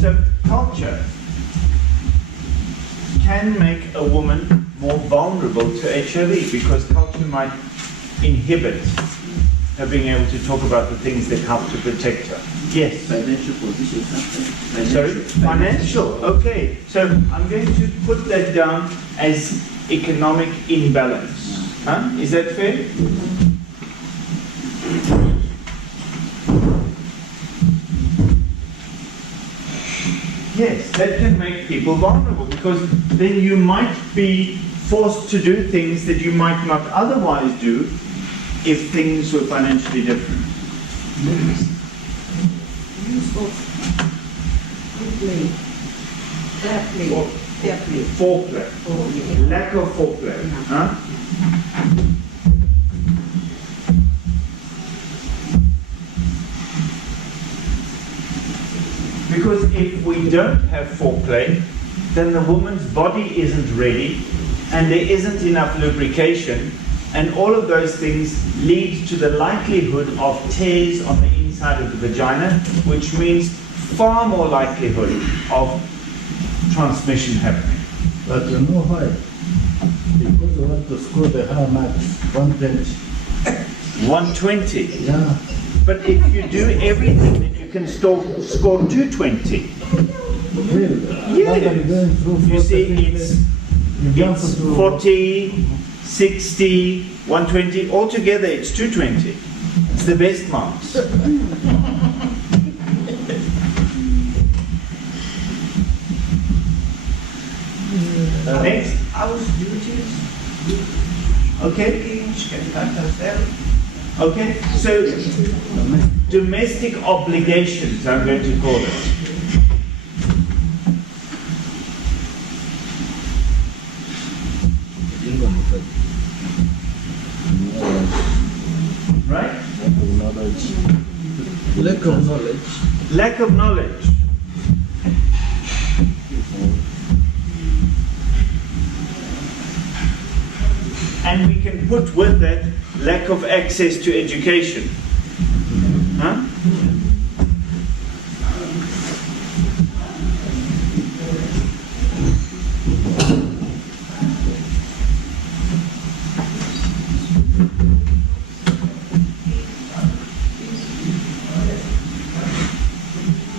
So culture can make a woman more vulnerable to HIV because culture might inhibit her being able to talk about the things that help to protect her. Yes? Financial position. Sorry? Financial. Okay. So I'm going to put that down as economic imbalance. Huh? Is that fair? Yes, that can make people vulnerable because then you might be forced to do things that you might not otherwise do if things were financially different. Foreplay. Lack of foreplay. Huh? Because if we don't have foreplay, then the woman's body isn't ready and there isn't enough lubrication, and all of those things lead to the likelihood of tears on the inside of the vagina, which means far more likelihood of transmission happening. But you know why? Because you want to score the high marks, 120. 120? Yeah. But if you do everything, then you can score 220. Really? Yes. You see, it's 40, 60, 120, altogether it's 220. It's the best marks. Next. House duties. Okay. Okay, so domestic obligations, I'm going to call it. Right? Lack of knowledge. Lack of knowledge. And we can put with that lack of access to education. Huh?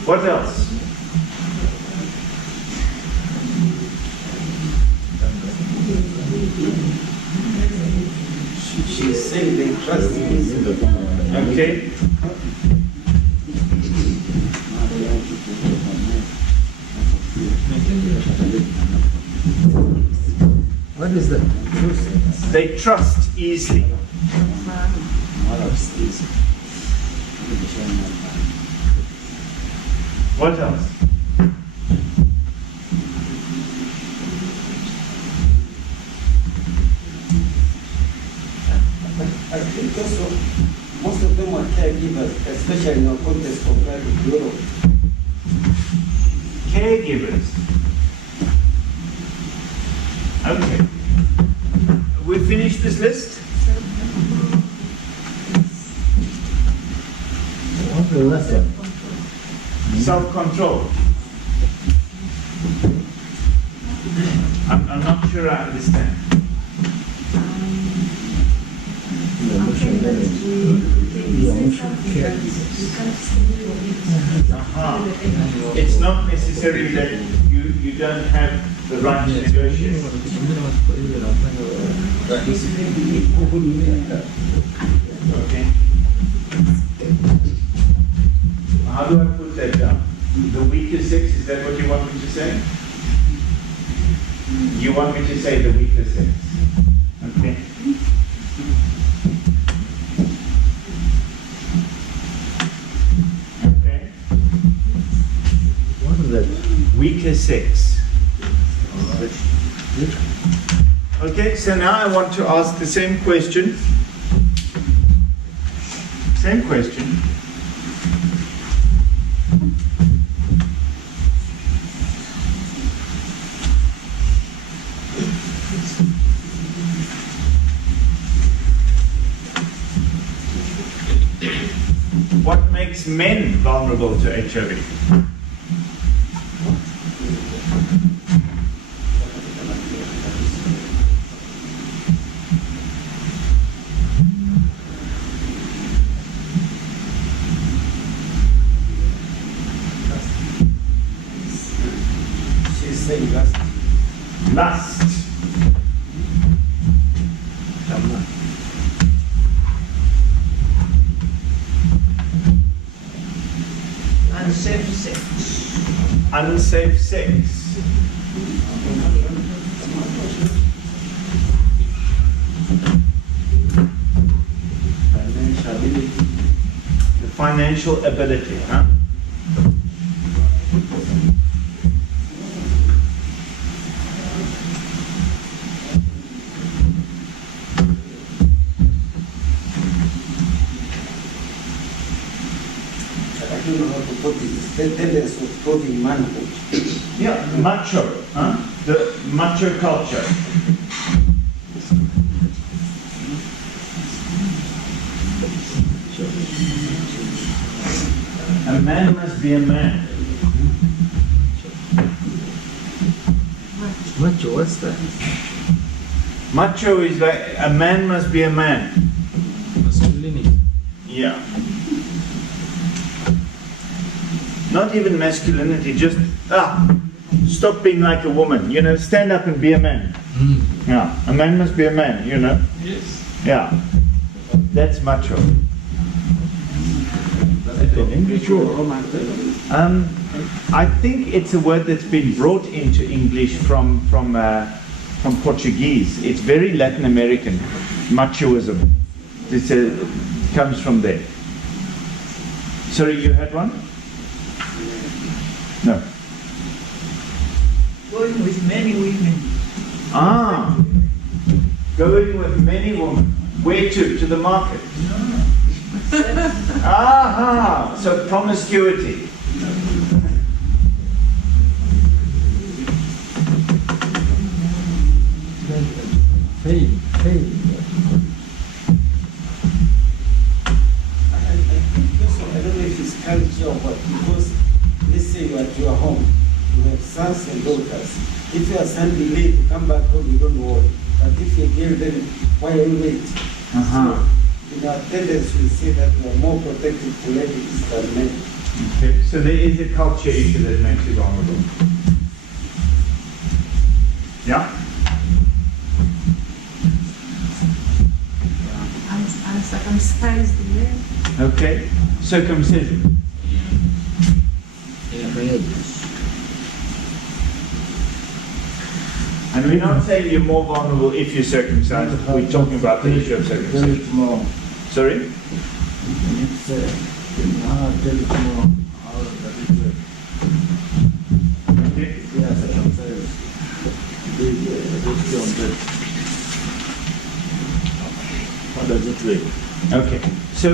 What else? She's saying they trust me. Okay. What is that? They trust easily. What else? I think also most of them are caregivers, especially in our context compared with Europe. Caregivers. Okay. We finished this list? What's the lesson? Self-control. I'm not sure I understand. It's not necessarily that you don't have the right to negotiate. Okay. How do I put that down? The weaker sex, is that what you want me to say? You want me to say the weaker sex? Okay. Okay. What is that? Weaker sex. Okay, so now I want to ask the same question. Same question. What makes men vulnerable to HIV? lust. Unsafe sex. Unsafe sex. The financial ability, huh? I don't know how to put it. The tendency of proving manhood. Yeah, macho, huh? The macho culture. A man must be a man. Macho, what's that? Macho is like a man must be a man. Masculinity. Yeah. Not even masculinity, just stop being like a woman, you know, stand up and be a man. Yeah, a man must be a man, you know. Yes. Yeah, that's macho. In English or I think it's a word that's been brought into English from Portuguese. It's very Latin American, machoism. It comes from there. Sorry, you had one? No. Going with many women. Ah, going with many women. Where to? To the market? Aha! So promiscuity. Fame. I don't know if it's culture or what, because let's say you are at your home, you have sons and daughters. If your son be late to come back home, you don't know. But if you give them, why are you late? Uh-huh. So, in our tendency, we say that we are more protected to ladies than men. Okay. So there is a culture issue that makes it vulnerable. Yeah? Uncircumcised men. Okay. Circumcision. And we're not saying you're more vulnerable if you're circumcised. We're talking about the issue of circumcision. More. Sorry? It's tell it more. Okay. Yes, circumcised. How does it work? Okay. So,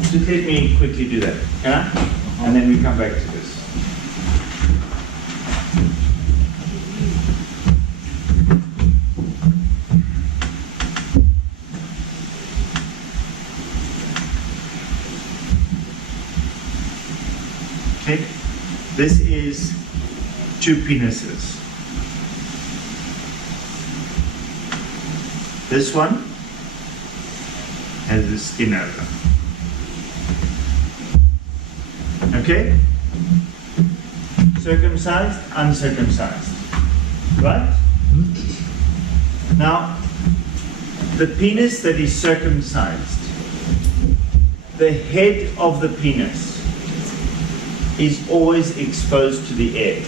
just let me quickly do that. Can I? And then we come back to this. Okay, this is two penises. This one has the skin over. Okay? Circumcised, uncircumcised. Right? Now, the penis that is circumcised, the head of the penis is always exposed to the air.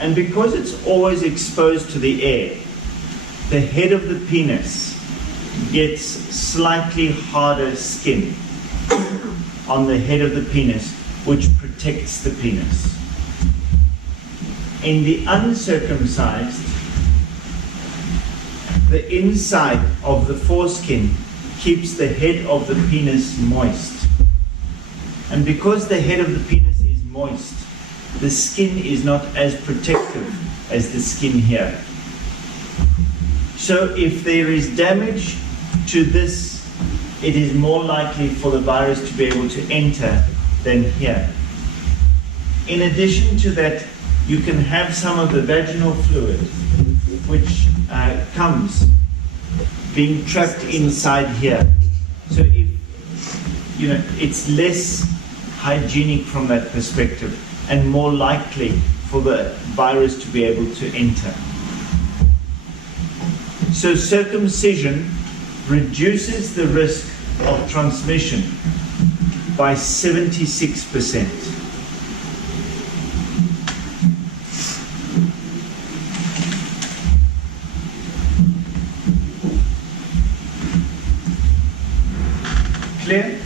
And because it's always exposed to the air, the head of the penis gets slightly harder skin on the head of the penis, which protects the penis. In the uncircumcised, the inside of the foreskin keeps the head of the penis moist. And because the head of the penis is moist, the skin is not as protective as the skin here. So if there is damage to this, it is more likely for the virus to be able to enter than here. In addition to that, you can have some of the vaginal fluid, which comes being trapped inside here. So if, you know, it's less hygienic from that perspective and more likely for the virus to be able to enter. So circumcision reduces the risk of transmission by 76%. Clear?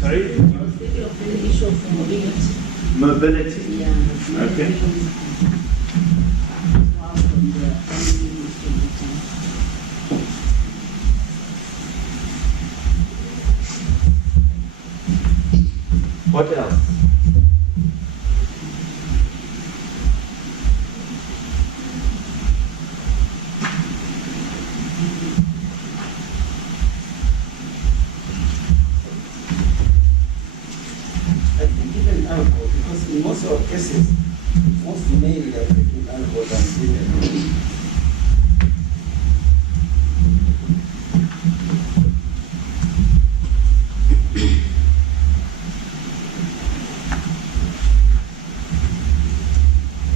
Sorry? The issue of mobility. Mobility. Yeah. Okay. What else? I think even alcohol, because in most of our cases, most male are taking alcohol than female.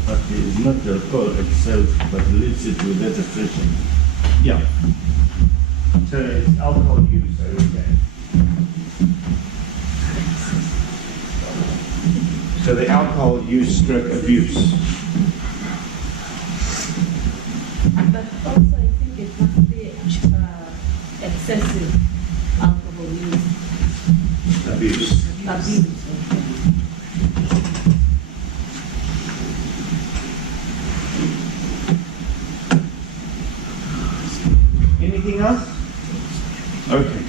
But it's not the alcohol itself, but leads it to better friction. Yeah. So it's alcohol use, I would say. So the alcohol use stroke abuse. But also I think it must be excessive alcohol use. Abuse. Abuse. Anything else? Okay.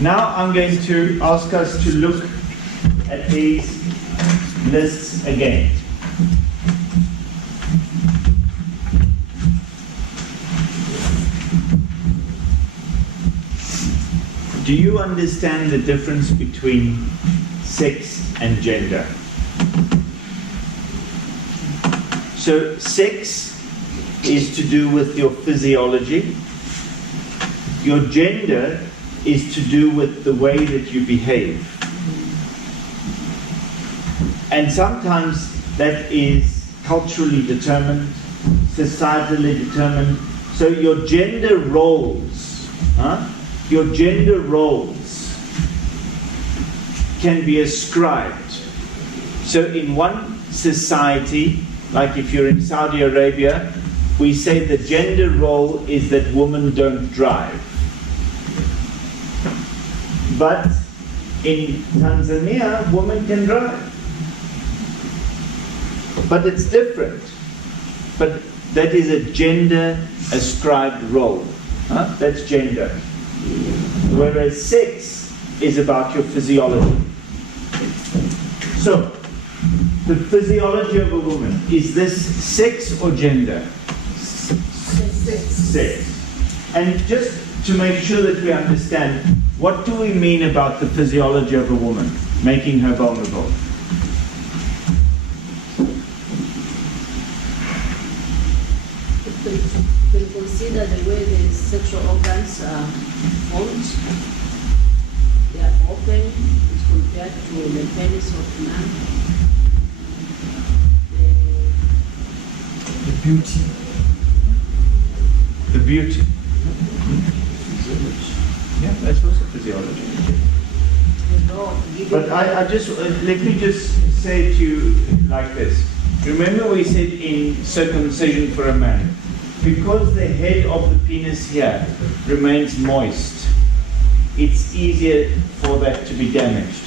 Now I'm going to ask us to look at these lists again. Do you understand the difference between sex and gender? So sex is to do with your physiology. Your gender is to do with the way that you behave. And sometimes that is culturally determined, societally determined. So your gender roles, your gender roles can be ascribed. So in one society, like if you're in Saudi Arabia, we say the gender role is that women don't drive. But in Tanzania, women can drive. But it's different. But that is a gender ascribed role. That's gender. Whereas sex is about your physiology. So, the physiology of a woman, is this sex or gender? Sex. And just to make sure that we understand, what do we mean about the physiology of a woman, making her vulnerable? We consider the way the sexual organs are formed. They are open as compared to the penis of man. The beauty. The beauty. Yeah, that's also physiology. The law of giving But I just, let me just say to you like this. Remember we said in circumcision for a man, because the head of the penis here remains moist, it's easier for that to be damaged.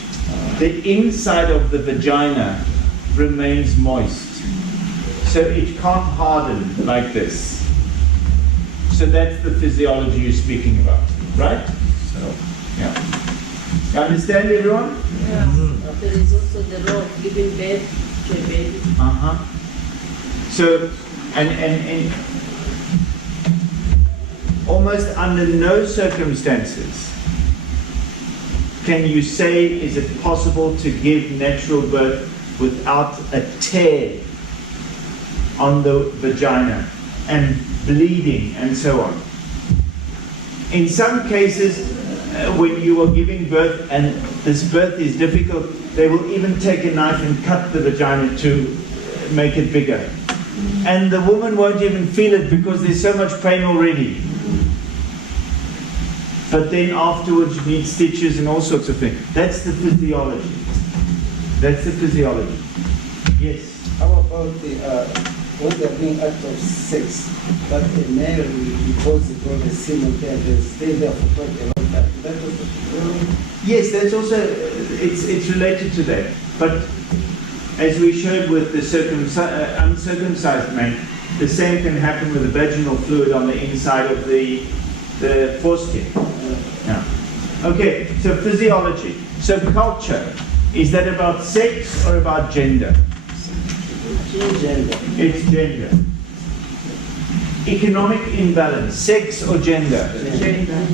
The inside of the vagina remains moist, so it can't harden like this. So that's the physiology you're speaking about, right? So, yeah. You understand, everyone? Yeah. There is also the law of giving birth to a baby. So, and almost under no circumstances can you say, is it possible to give natural birth without a tear on the vagina and bleeding and so on. In some cases, when you are giving birth and this birth is difficult, they will even take a knife and cut the vagina to make it bigger. And the woman won't even feel it because there's so much pain already. But then afterwards you need stitches and all sorts of things. That's the physiology. That's the physiology. Yes? How about when they're doing act of sex, but the male will deposit all the semen there and they stay there for quite a long time? That was the problem. Yes, that's also, it's related to that. But as we showed with the uncircumcised man, the same can happen with the vaginal fluid on the inside of the foreskin. Yeah. Okay, so physiology. So culture, is that about sex or about gender? Gender. It's gender. Economic imbalance, sex or gender? Gender.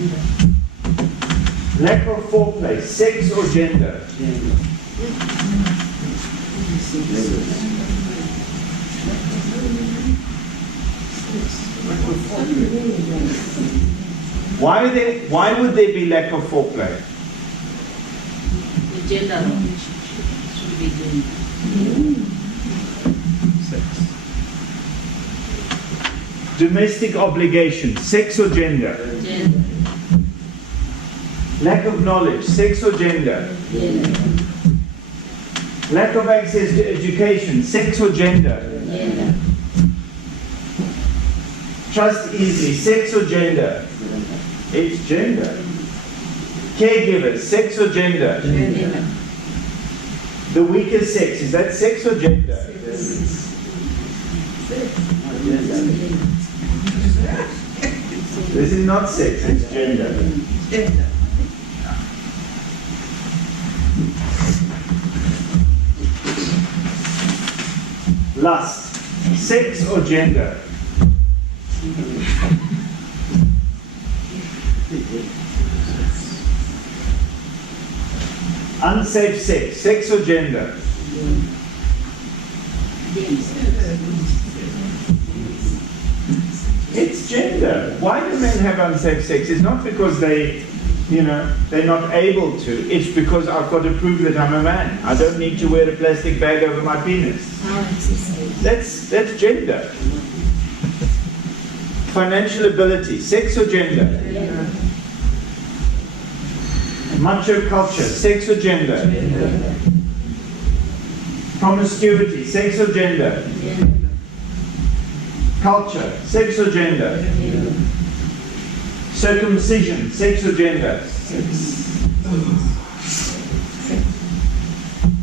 Lack of foreplay, sex or gender? Gender. Why would there be lack of foreplay? The gender should be gender. Domestic obligation, sex or gender? Gender. Lack of knowledge, sex or gender? Gender. Lack of access to education, sex or gender? Gender. Trust easily, sex or gender? It's gender. Caregivers, sex or gender? Gender. The weaker sex, is that sex or gender? This is not sex, it's gender. Gender. Lust, sex or gender? Unsafe sex, sex or gender? It's gender. Why do men have unsafe sex? It's not because they're not able to. It's because I've got to prove that I'm a man. I don't need to wear a plastic bag over my penis. That's gender. Financial ability, sex or gender? Macho culture, sex or gender? Promiscuity, sex or gender? Culture, sex or gender? Circumcision, sex or gender?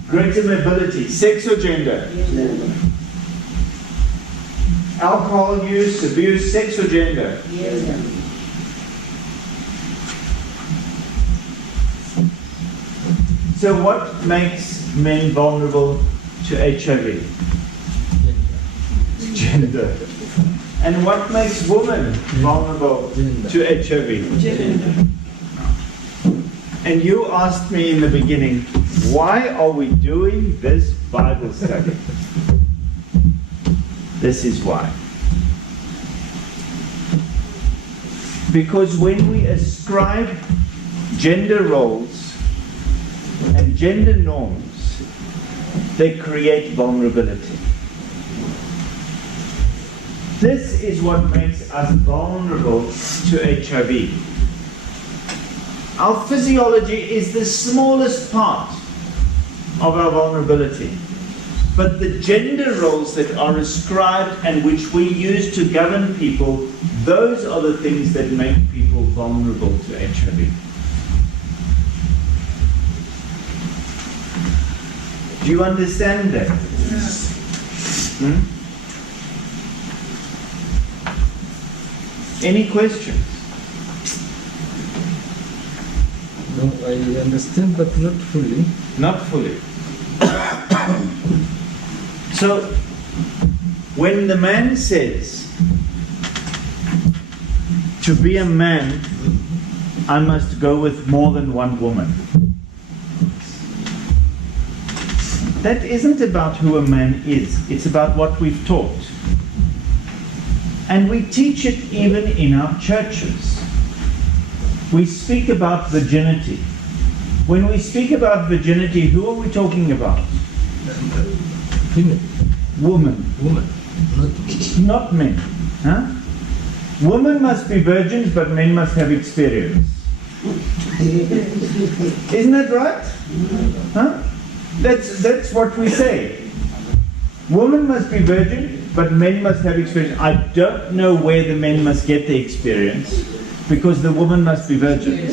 Greater mobility, sex or gender? Alcohol use, abuse, sex or gender? So what makes men vulnerable to HIV? Gender. And what makes women vulnerable to HIV? Gender. And you asked me in the beginning, why are we doing this Bible study? This is why. Because when we ascribe gender roles and gender norms, they create vulnerability. This is what makes us vulnerable to HIV. Our physiology is the smallest part of our vulnerability. But the gender roles that are ascribed and which we use to govern people, those are the things that make people vulnerable to HIV. Do you understand that? Any questions? No, I understand, but not fully. Not fully. So, when the man says, to be a man, I must go with more than one woman, that isn't about who a man is, it's about what we've taught. And we teach it even in our churches. We speak about virginity. When we speak about virginity, who are we talking about? Female. Woman. Woman. Not men. Huh? Women must be virgins, but men must have experience. Isn't that right? Huh? That's what we say. Women must be virgin, but men must have experience. I don't know where the men must get the experience, because the woman must be virgin.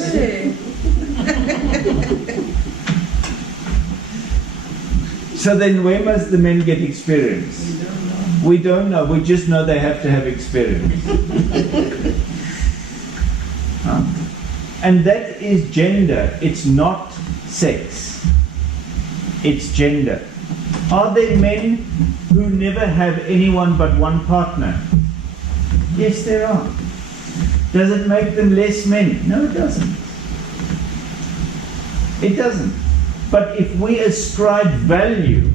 So then where must the men get experience? We don't know. We just know they have to have experience. Huh? And that is gender. It's not sex. It's gender. Are there men who never have anyone but one partner? Yes, there are. Does it make them less men? No, it doesn't. It doesn't. But if we ascribe value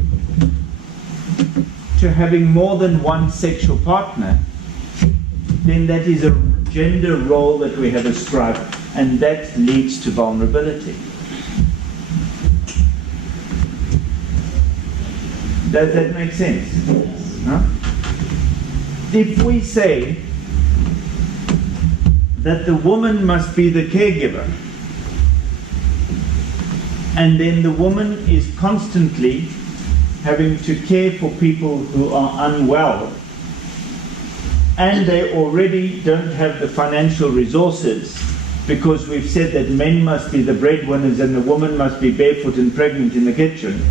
to having more than one sexual partner, then that is a gender role that we have ascribed, and that leads to vulnerability. Does that make sense? Huh? If we say that the woman must be the caregiver, and then the woman is constantly having to care for people who are unwell, and they already don't have the financial resources, because we've said that men must be the breadwinners and the woman must be barefoot and pregnant in the kitchen,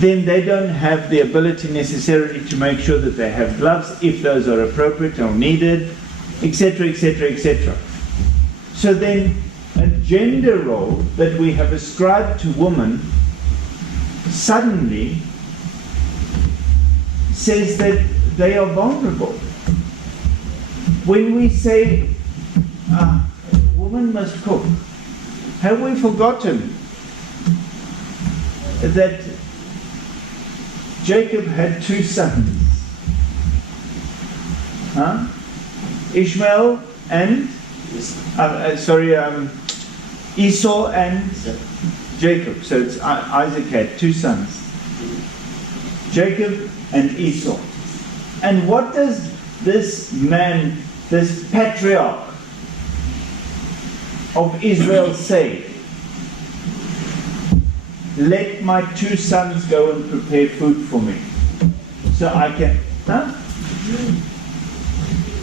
then they don't have the ability necessarily to make sure that they have gloves, if those are appropriate or needed, etc., etc., etc. So then a gender role that we have ascribed to women suddenly says that they are vulnerable. When we say, woman must cook, have we forgotten that Jacob had two sons? Huh? Ishmael and, Esau and Jacob. So it's Isaac had two sons, Jacob and Esau. And what does this man, this patriarch of Israel say? Let my two sons go and prepare food for me, so I can. Huh?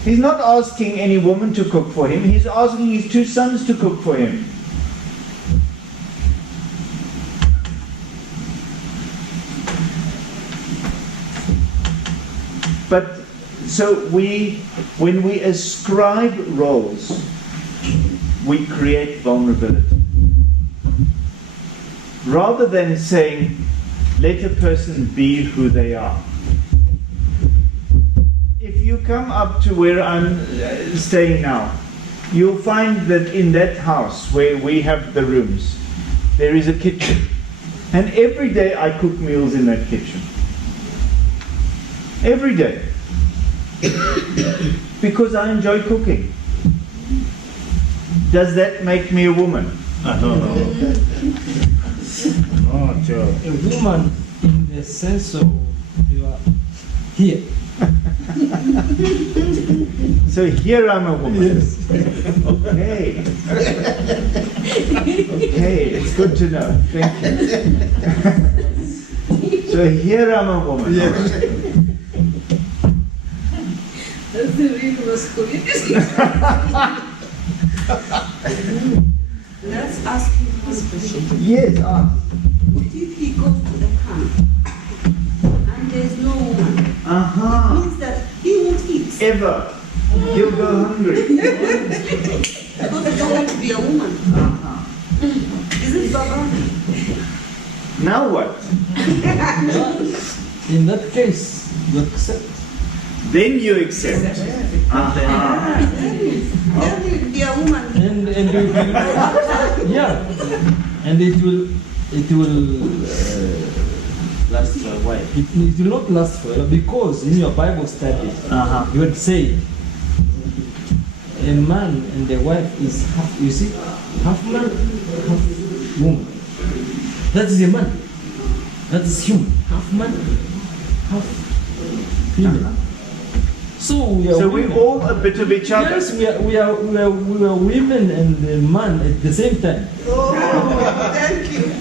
He's not asking any woman to cook for him. He's asking his two sons to cook for him. But so when we ascribe roles, we create vulnerability. Rather than saying, let a person be who they are. If you come up to where I'm staying now, you'll find that in that house where we have the rooms, there is a kitchen. And every day I cook meals in that kitchen. Every day. Because I enjoy cooking. Does that make me a woman? No, Joe. A woman in the sense of you are here. So here I'm a woman. Yes. Okay. Okay, it's good to know. Thank you. So here I'm a woman. Yes. That's the real masculinity. Let's ask him one question. Yes, ask. What if he goes to the camp and there's no woman? Uh-huh. It means that he won't eat. Ever. He'll go hungry. Because they don't want to be a woman. Uh-huh. Is it Baba? Now what? In that case, you accept. Then you accept. Uh-huh. Then he'll be a woman. And it will, yeah, and it will last a while. It will not last forever because in your Bible study, you would say a man and a wife is half, you see, half man, half woman. That is a man. That is human. Half man, half female. So we are. So we're all a bit of each other. Yes, we are women and man at the same time. Oh, thank you.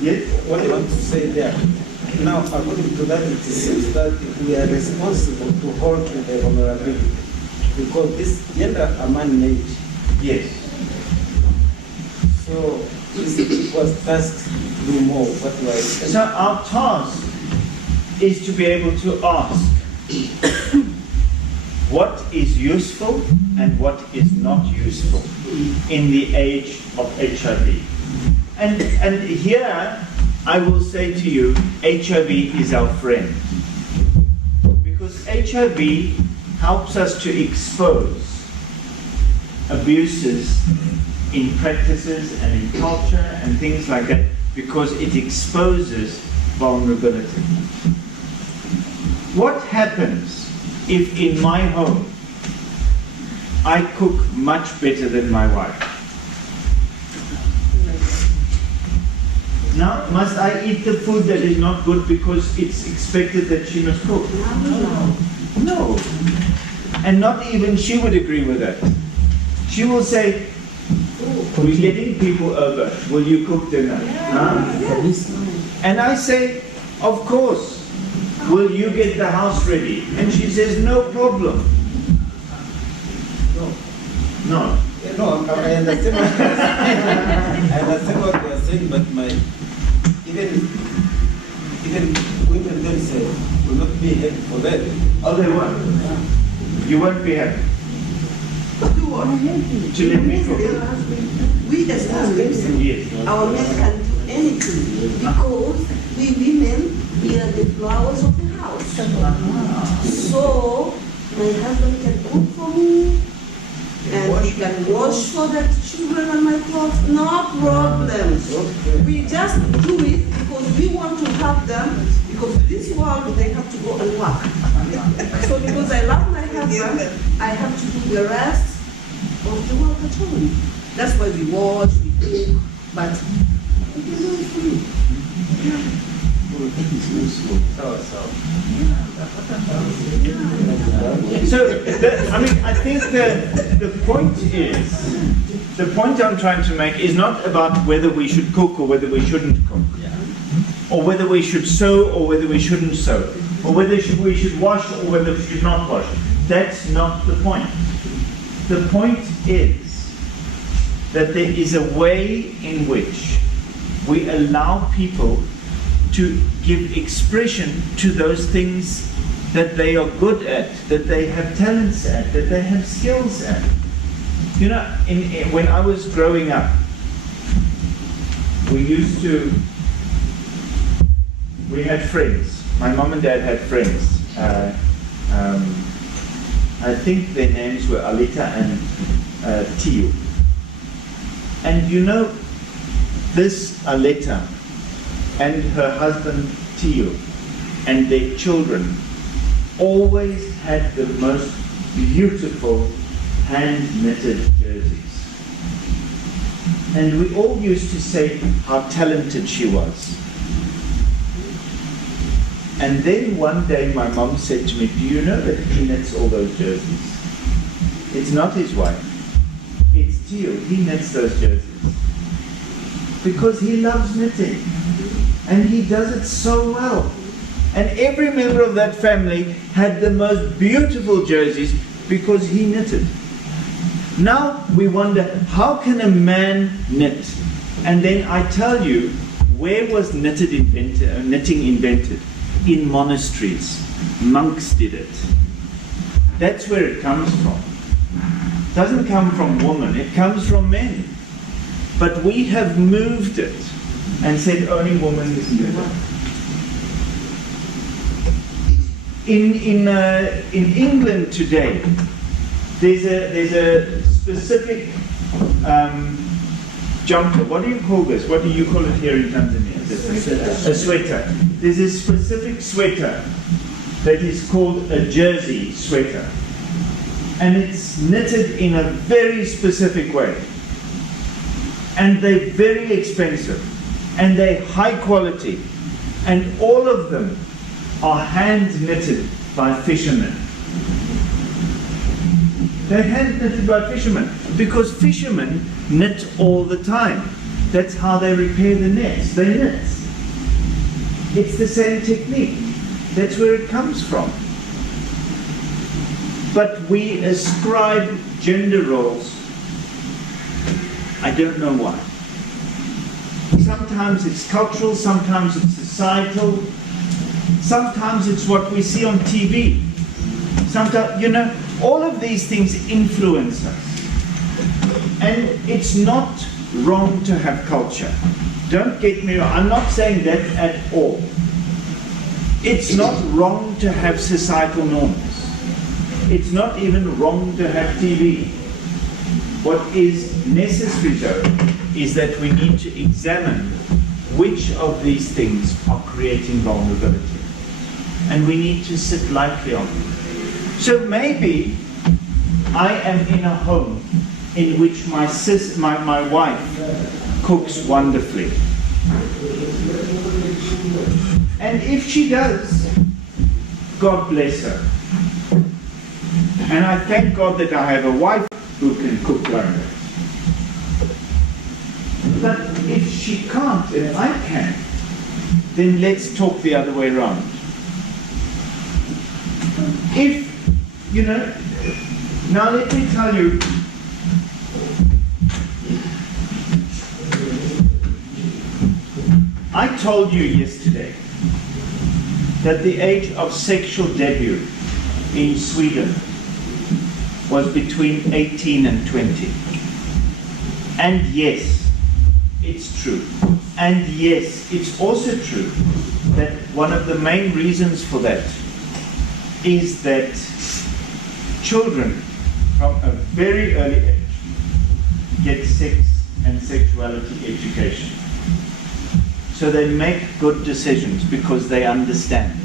Yes? What I want to say there, now according to that, it seems that we are responsible to hold to the vulnerability because this gender are man-made. Yes. So this was tasked to do more. What we are So our task is to be able to ask what is useful and what is not useful in the age of HIV. And here I will say to you, HIV is our friend. Because HIV helps us to expose abuses in practices and in culture and things like that, because it exposes vulnerability. What happens if in my home I cook much better than my wife? Now, must I eat the food that is not good because it's expected that she must cook? No. And not even she would agree with that. She will say, we're getting people over. Will you cook dinner? Huh? And I say, of course. Will you get the house ready? And she says, no problem. No. No, I understand what you are saying. I understand what you are saying, but even women themselves will not be happy for that. Oh, they won't. You won't be happy. Do what? To let me cook. We as Muslims, Yes. our men can do anything because we women, we are the flowers of the house. So my husband can cook for me, and he can wash for the children and my clothes, no problem. We just do it because we want to help them, because this world they have to go and work. So because I love my husband, I have to do the rest of the work at home. That's why we wash, we cook, but we can do it for you. So, I think the point I'm trying to make is not about whether we should cook or whether we shouldn't cook, or whether we should sew or whether we shouldn't sew, or whether we should wash or whether we should not wash. That's not the point. The point is that there is a way in which we allow people to give expression to those things that they are good at, that they have talents at, that they have skills at. You know, when I was growing up, we had friends. My mom and dad had friends. I think their names were Alita and Tio. And you know, this Alita and her husband Tio and their children always had the most beautiful hand-knitted jerseys. And we all used to say how talented she was. And then one day my mom said to me, do you know that he knits all those jerseys? It's not his wife. It's Tio. He knits those jerseys. Because he loves knitting. And he does it so well. And every member of that family had the most beautiful jerseys because he knitted. Now we wonder, how can a man knit? And then I tell you, where was knitting invented? In monasteries. Monks did it. That's where it comes from. It doesn't come from women, it comes from men. But we have moved it and said only women can do it. In England today, there's a specific jumper. What do you call this? What do you call it here in Tanzania? A sweater. There's a specific sweater that is called a jersey sweater. And it's knitted in a very specific way. And they're very expensive. And they're high quality. And all of them are hand knitted by fishermen. They're hand knitted by fishermen. Because fishermen knit all the time. That's how they repair the nets. They knit. It's the same technique. That's where it comes from. But we ascribe gender roles. I don't know why. Sometimes it's cultural, sometimes it's societal, sometimes it's what we see on TV. Sometimes, you know, all of these things influence us. And it's not wrong to have culture. Don't get me wrong, I'm not saying that at all. It's not wrong to have societal norms. It's not even wrong to have TV. What is necessary though is that we need to examine which of these things are creating vulnerability. And we need to sit lightly on them. So maybe I am in a home in which my wife cooks wonderfully. And if she does, God bless her. And I thank God that I have a wife who can cook like that. But if she can't and I can, then let's talk the other way around. If, you know, now let me tell you, I told you yesterday that the age of sexual debut in Sweden was between 18 and 20. And yes, it's true. And yes, it's also true that one of the main reasons for that is that children from a very early age get sex and sexuality education. So they make good decisions because they understand.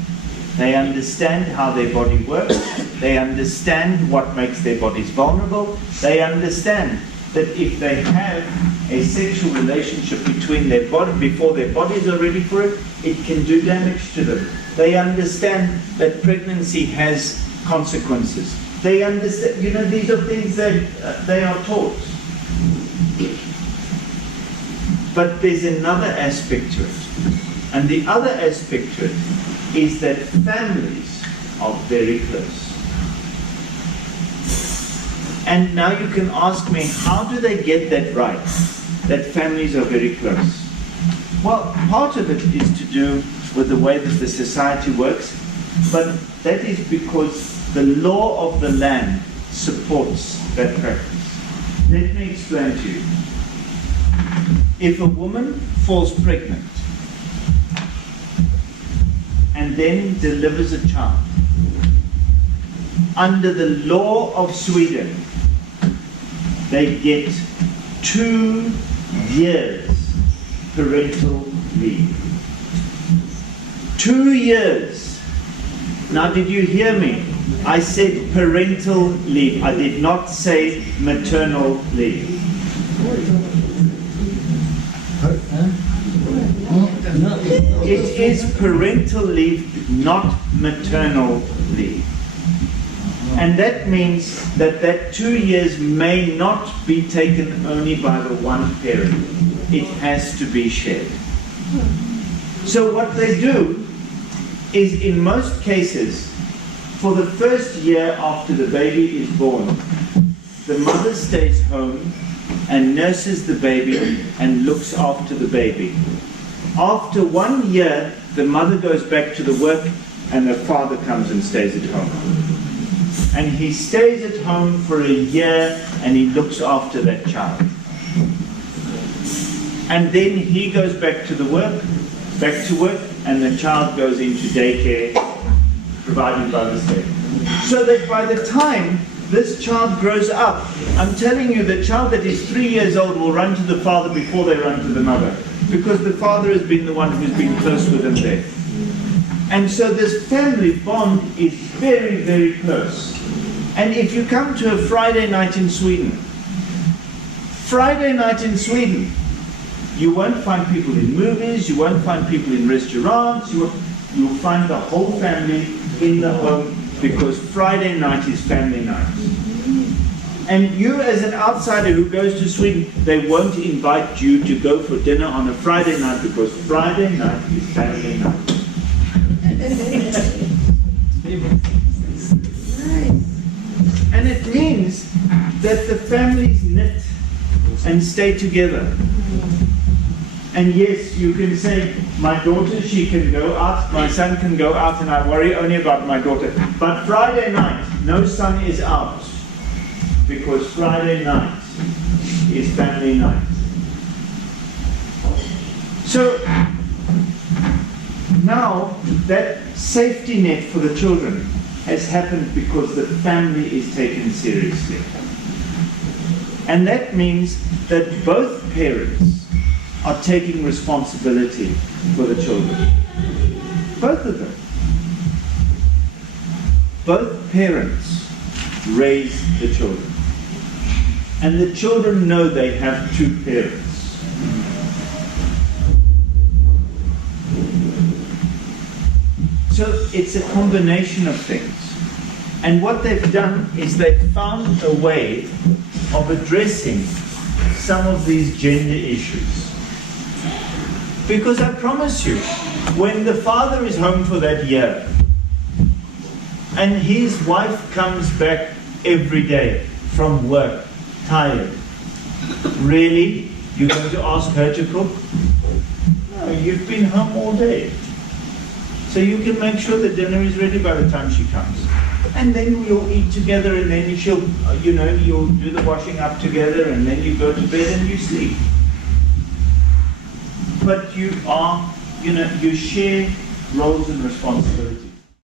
They understand how their body works. They understand what makes their bodies vulnerable. They understand that if they have a sexual relationship between their body before their bodies are ready for it, it can do damage to them. They understand that pregnancy has consequences. They understand, you know, these are things that they are taught. But there's another aspect to it. And the other aspect to it is that families are very close. And now you can ask me, how do they get that right? That families are very close? Well, part of it is to do with the way that the society works, but that is because the law of the land supports that practice. Let me explain to you. If a woman falls pregnant and then delivers a child, under the law of Sweden, they get 2 years parental leave. 2 years. Now, did you hear me? I said parental leave. I did not say maternal leave. It is parental leave, not maternal leave. And that means that that 2 years may not be taken only by the one parent. It has to be shared. So what they do is, in most cases, for the first year after the baby is born, the mother stays home and nurses the baby and looks after the baby. After 1 year, the mother goes back to the work and the father comes and stays at home. And he stays at home for a year and he looks after that child. And then he goes back to work, and the child goes into daycare provided by the state. So that by the time this child grows up. I'm telling you, the child that is 3 years old will run to the father before they run to the mother, because the father has been the one who's been close with them there. And so this family bond is very, very close. And if you come to a Friday night in Sweden, you won't find people in movies, you won't find people in restaurants, you'll find the whole family in the home, because Friday night is family night. And you as an outsider who goes to Sweden, they won't invite you to go for dinner on a Friday night, because Friday night is family night. And it means that the families knit and stay together. And yes, you can say, my daughter, she can go out, my son can go out, and I worry only about my daughter. But Friday night, no son is out, because Friday night is family night. So now that safety net for the children has happened because the family is taken seriously. And that means that both parents are taking responsibility for the children. Both of them. Both parents raise the children. And the children know they have two parents. So it's a combination of things. And what they've done is they've found a way of addressing some of these gender issues. Because I promise you, when the father is home for that year, and his wife comes back every day from work, tired, really? You're going to ask her to cook? No, you've been home all day. So you can make sure the dinner is ready by the time she comes. And then you'll eat together, and then you'll do the washing up together, and then you go to bed and you sleep. But you share roles and responsibilities.